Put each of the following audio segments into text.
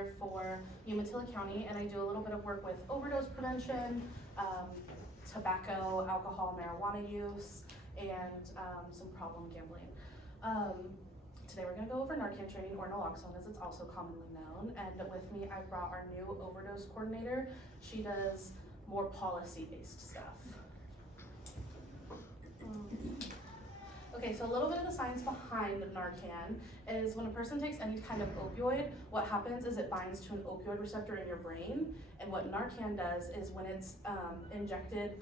coordinator for Umatilla County, and I do a little bit of work with overdose prevention, tobacco, alcohol, marijuana use, and some problem gambling. Today we're going to go over Narcan Training, or naloxone as it's also commonly known, and with me I've brought our new overdose coordinator. She does more policy-based stuff. Okay, so a little bit of the science behind Narcan is when a person takes any kind of opioid, what happens is it binds to an opioid receptor in your brain, and what Narcan does is when it's injected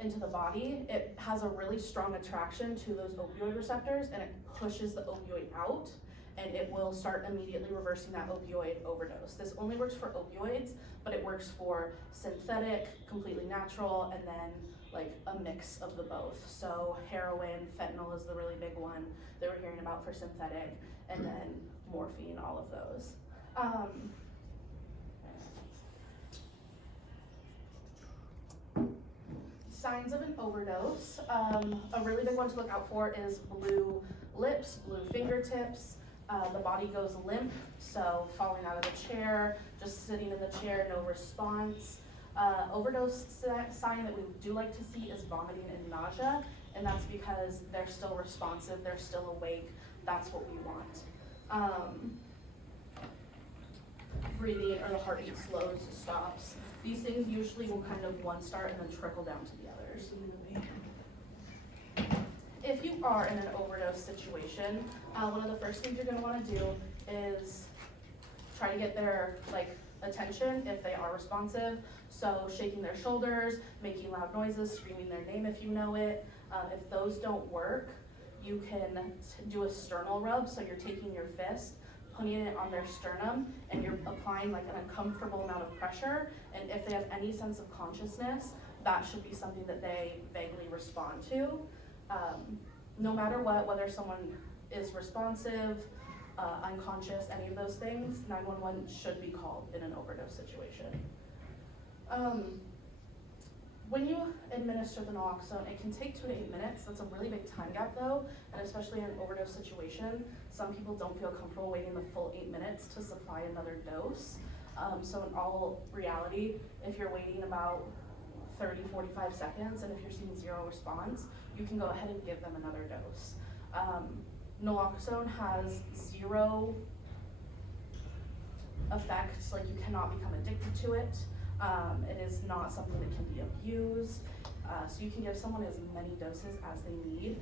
into the body, it has a really strong attraction to those opioid receptors and it pushes the opioid out, and it will start immediately reversing that opioid overdose. This only works for opioids, but it works for synthetic, completely natural, and then like a mix of the both. So heroin, fentanyl is the really big one that we're hearing about for synthetic, and then morphine, all of those. Signs of an overdose. A really big one to look out for is blue lips, blue fingertips. The body goes limp, so falling out of the chair, just sitting in the chair, no response. Overdose sign that we do like to see is vomiting and nausea, and that's because they're still responsive, they're still awake. That's what we want. Breathing or the heartbeat slows, stops. These things usually will kind of one start and then trickle down to the others. If you are in an overdose situation, one of the first things you're going to want to do is try to get their attention if they are responsive. So shaking their shoulders, making loud noises, screaming their name if you know it. If those don't work, you can do a sternal rub. So you're taking your fist, putting it on their sternum, and you're applying an uncomfortable amount of pressure. And if they have any sense of consciousness, that should be something that they vaguely respond to. No matter what, whether someone is responsive, unconscious, any of those things, 911 should be called in an overdose situation. When you administer the naloxone, it can take 2 to 8 minutes. That's a really big time gap though, and especially in an overdose situation, some people don't feel comfortable waiting the full 8 minutes to supply another dose. So in all reality, if you're waiting about 30, 45 seconds, and if you're seeing zero response, you can go ahead and give them another dose. Naloxone has zero effects, you cannot become addicted to it. It is not something that can be abused. So you can give someone as many doses as they need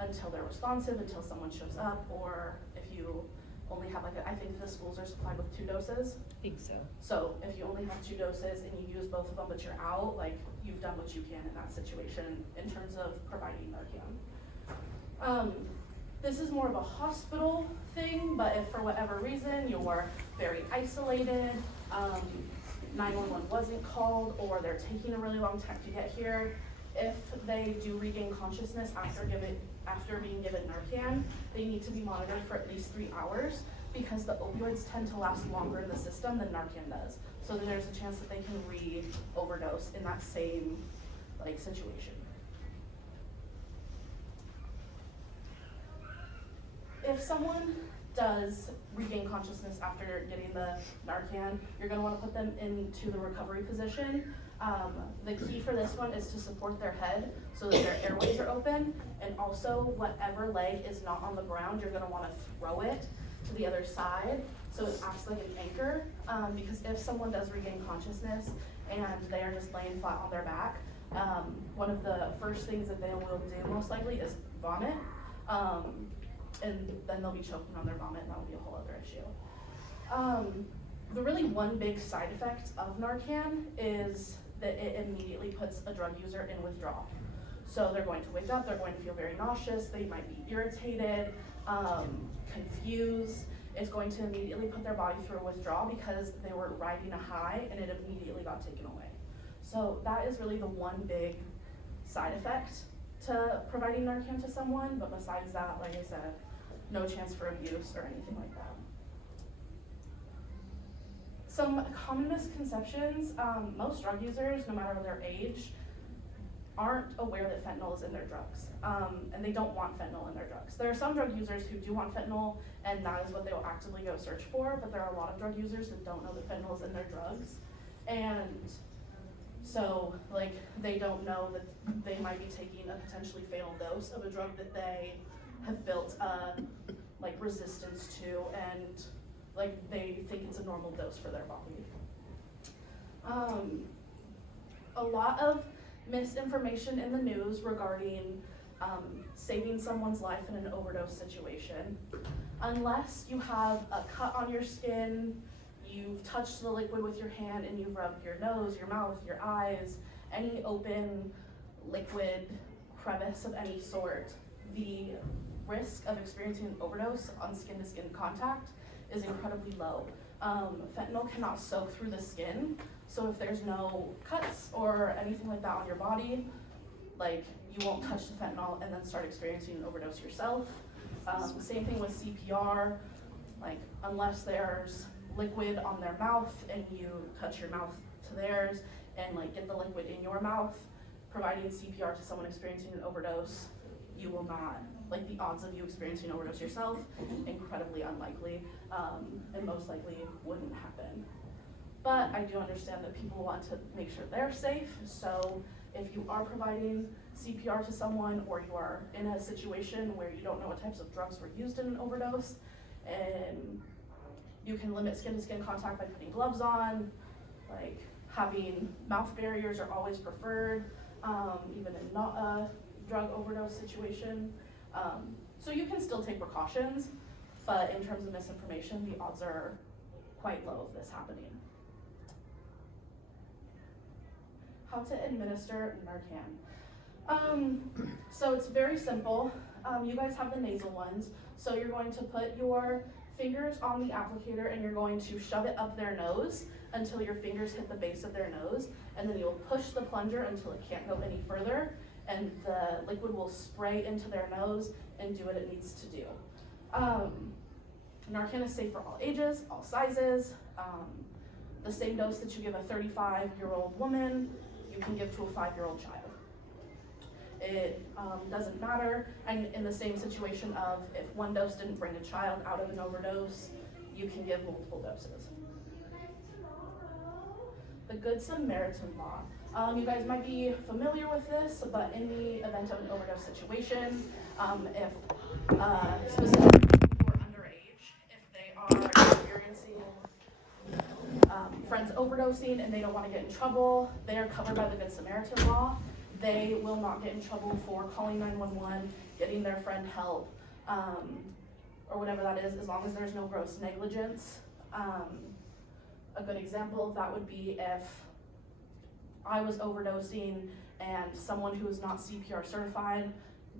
until they're responsive, until someone shows up, or if you only have I think the schools are supplied with 2 doses. I think so. So if you only have 2 doses and you use both of them but you're out, you've done what you can in that situation in terms of providing Narcan. This is more of a hospital thing, but if for whatever reason you're very isolated, 911 wasn't called, or they're taking a really long time to get here, if they do regain consciousness after being given Narcan, they need to be monitored for at least 3 hours because the opioids tend to last longer in the system than Narcan does. So there's a chance that they can re-overdose in that same situation. If someone does regain consciousness after getting the Narcan, you're going to want to put them into the recovery position. The key for this one is to support their head so that their airways are open, and also whatever leg is not on the ground, you're going to want to throw it to the other side so it acts like an anchor, because if someone does regain consciousness and they are just laying flat on their back, one of the first things that they will do most likely is vomit. And then they'll be choking on their vomit, and that will be a whole other issue. The really one big side effect of Narcan is that it immediately puts a drug user in withdrawal. So they're going to wake up, they're going to feel very nauseous, they might be irritated, confused. It's going to immediately put their body through a withdrawal because they were riding a high and it immediately got taken away. So that is really the one big side effect to providing Narcan to someone, but besides that, like I said, no chance for abuse or anything like that. Some common misconceptions, most drug users, no matter their age, aren't aware that fentanyl is in their drugs, and they don't want fentanyl in their drugs. There are some drug users who do want fentanyl, and that is what they will actively go search for, but there are a lot of drug users that don't know that fentanyl is in their drugs. And so, like, they don't know that they might be taking a potentially fatal dose of a drug that they have built a, like, resistance to, and, like, they think it's a normal dose for their body. A lot of misinformation in the news regarding saving someone's life in an overdose situation. Unless you have a cut on your skin, you've touched the liquid with your hand, and you've rubbed your nose, your mouth, your eyes, any open liquid crevice of any sort, the risk of experiencing an overdose on skin-to-skin contact is incredibly low. Fentanyl cannot soak through the skin, so if there's no cuts or anything like that on your body, like, you won't touch the fentanyl and then start experiencing an overdose yourself. Same thing with CPR, like, unless there's liquid on their mouth and you touch your mouth to theirs and, like, get the liquid in your mouth, providing CPR to someone experiencing an overdose, you will not, like, the odds of you experiencing an overdose yourself, incredibly unlikely, and most likely wouldn't happen. But I do understand that people want to make sure they're safe, so if you are providing CPR to someone, or you are in a situation where you don't know what types of drugs were used in an overdose, and you can limit skin-to-skin contact by putting gloves on, like, having mouth barriers are always preferred, even in not a drug overdose situation. So you can still take precautions, but in terms of misinformation, the odds are quite low of this happening. How to administer Narcan. So it's very simple. You guys have the nasal ones. So you're going to put your fingers on the applicator and you're going to shove it up their nose until your fingers hit the base of their nose, and then you'll push the plunger until it can't go any further, and the liquid will spray into their nose and do what it needs to do. Narcan is safe for all ages, all sizes. The same dose that you give a 35-year-old woman, you can give to a 5-year-old child. It doesn't matter, and in the same situation of if one dose didn't bring a child out of an overdose, you can give multiple doses. The Good Samaritan Law. You guys might be familiar with this, but in the event of an overdose situation, if specifically people who are underage, if they are experiencing friends overdosing and they don't want to get in trouble, they are covered by the Good Samaritan Law. They will not get in trouble for calling 911, getting their friend help, or whatever that is, as long as there's no gross negligence. A good example of that would be if I was overdosing and someone who is not CPR certified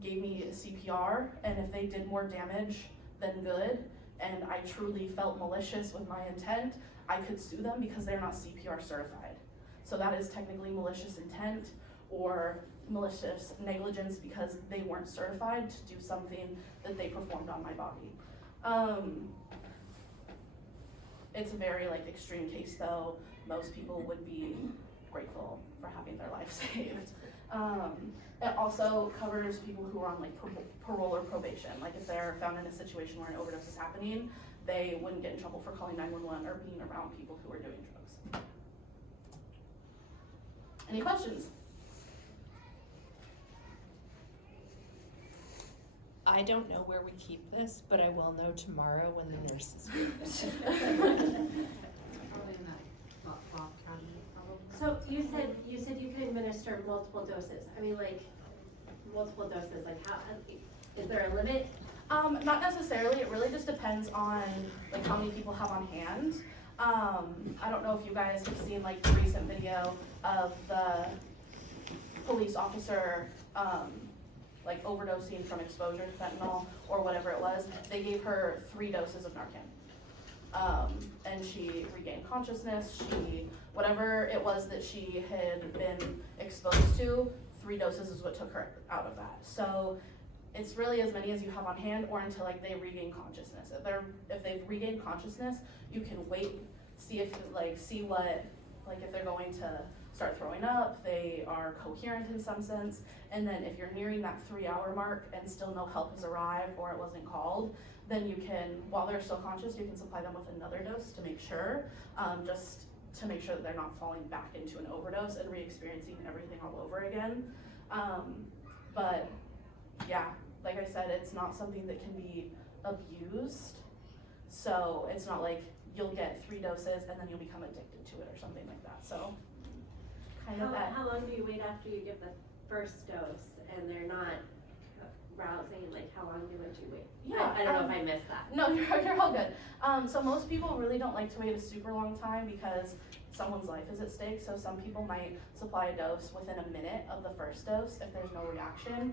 gave me CPR, and if they did more damage than good, and I truly felt malicious with my intent, I could sue them because they're not CPR certified. So that is technically malicious intent or malicious negligence because they weren't certified to do something that they performed on my body. It's a very, like, extreme case though. Most people would be grateful for having their life saved. It also covers people who are on, like, parole or probation. Like, if they're found in a situation where an overdose is happening, they wouldn't get in trouble for calling 911 or being around people who are doing drugs. Any questions? I don't know where we keep this, but I will know tomorrow when the nurses read it. Probably in that cloth cabinet, probably. So you said you could administer multiple doses. I mean, like, multiple doses, like, how, is there a limit? Not necessarily. It really just depends on, like, how many people have on hand. I don't know if you guys have seen, like, the recent video of the police officer like overdosing from exposure to fentanyl or whatever it was. They gave her 3 doses of Narcan. And she regained consciousness. Whatever it was that she had been exposed to, 3 doses is what took her out of that. So it's really as many as you have on hand or until, like, they regain consciousness. If they've regained consciousness, you can wait, see what, like, if they're going to start throwing up, they are coherent in some sense, and then if you're nearing that 3-hour mark and still no help has arrived or it wasn't called, then you can, while they're still conscious, you can supply them with another dose to make sure, just to make sure that they're not falling back into an overdose and re-experiencing everything all over again. But yeah, like I said, it's not something that can be abused. So it's not like you'll get 3 doses and then you'll become addicted to it or something like that. So kind of that. How long do you wait after you give the first dose and they're not rousing? Like, how long would you wait? Yeah, I don't know if I missed that. No, you're all good. So most people really don't like to wait a super long time because someone's life is at stake. So some people might supply a dose within a minute of the first dose if there's no reaction.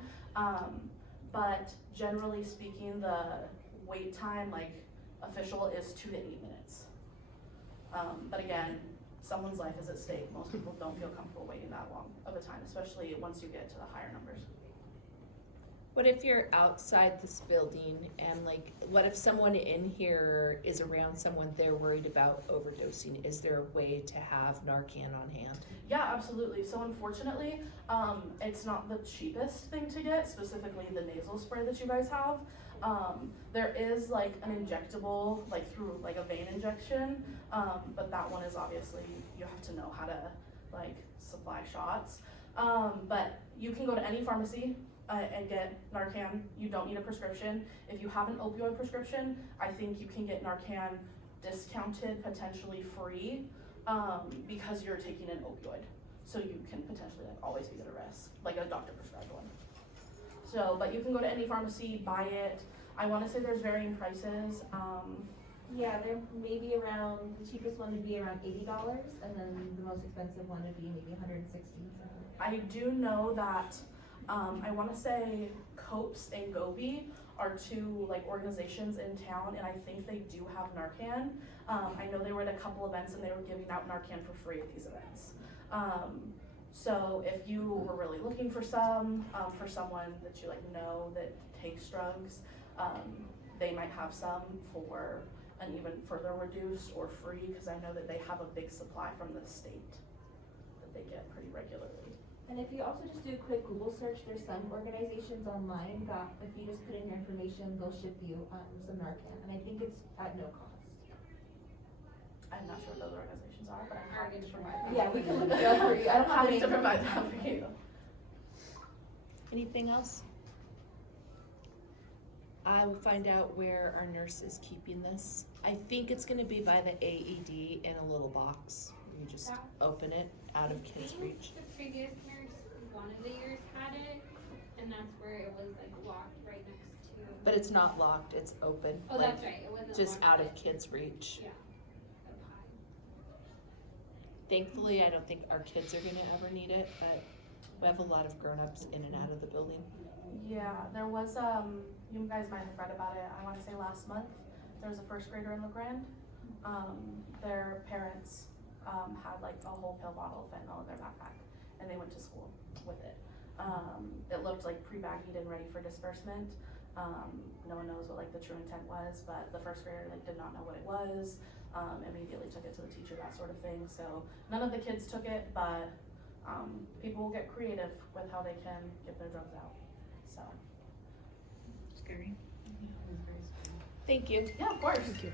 But generally speaking, the wait time, like official, is 2 to 8 minutes. But again, someone's life is at stake. Most people don't feel comfortable waiting that long of a time, especially once you get to the higher numbers. What if you're outside this building and like, what if someone in here is around someone they're worried about overdosing? Is there a way to have Narcan on hand? Yeah, absolutely. So unfortunately, it's not the cheapest thing to get, specifically the nasal spray that you guys have. There is like an injectable, like through like a vein injection, but that one is obviously, you have to know how to like supply shots. But you can go to any pharmacy and get Narcan. You don't need a prescription. If you have an opioid prescription, I think you can get Narcan discounted, potentially free, because you're taking an opioid. So you can potentially like always be at a risk, like a doctor prescribed one. So, but you can go to any pharmacy, buy it. I wanna say there's varying prices. Yeah, they're maybe around, the cheapest one would be around $80, and then the most expensive one would be maybe $160. I do know that, I wanna say COPES and Gobi are 2 like organizations in town, and I think they do have Narcan. I know they were at a couple events and they were giving out Narcan for free at these events. So if you were really looking for some, for someone that you like know that takes drugs, they might have some for an even further reduced or free, because I know that they have a big supply from the state that they get pretty regularly. And if you also just do a quick Google search, there's some organizations online that if you just put in your information, they'll ship you some Narcan, and I think it's at no cost. I'm not sure what those organizations are, but I'm happy to provide that. Yeah, we can look it up for you. I don't have Happy any to provide that for you. Anything else? I will find out where our nurse is keeping this. I think it's gonna be by the AED in a little box. You just open it out of kids' reach. The previous nurse, one of the years had it, and that's where it was like locked right next to. But it's not locked, it's open. Oh, like, that's right, it wasn't just locked, out of but- kids' reach. Yeah. Thankfully, I don't think our kids are gonna ever need it, but we have a lot of grown-ups in and out of the building. Yeah, there was, you guys might have read about it, I wanna say last month, there was a 1st grader in LeGrand. Their parents, had like a whole pill bottle of fentanyl in their backpack, and they went to school with it. It looked like pre-baggied and ready for disbursement. No one knows what like the true intent was, but the 1st grader like did not know what it was, immediately took it to the teacher, that sort of thing. So none of the kids took it, but people will get creative with how they can get their drugs out, so. Scary. Thank you. Yeah, of course. Thank you.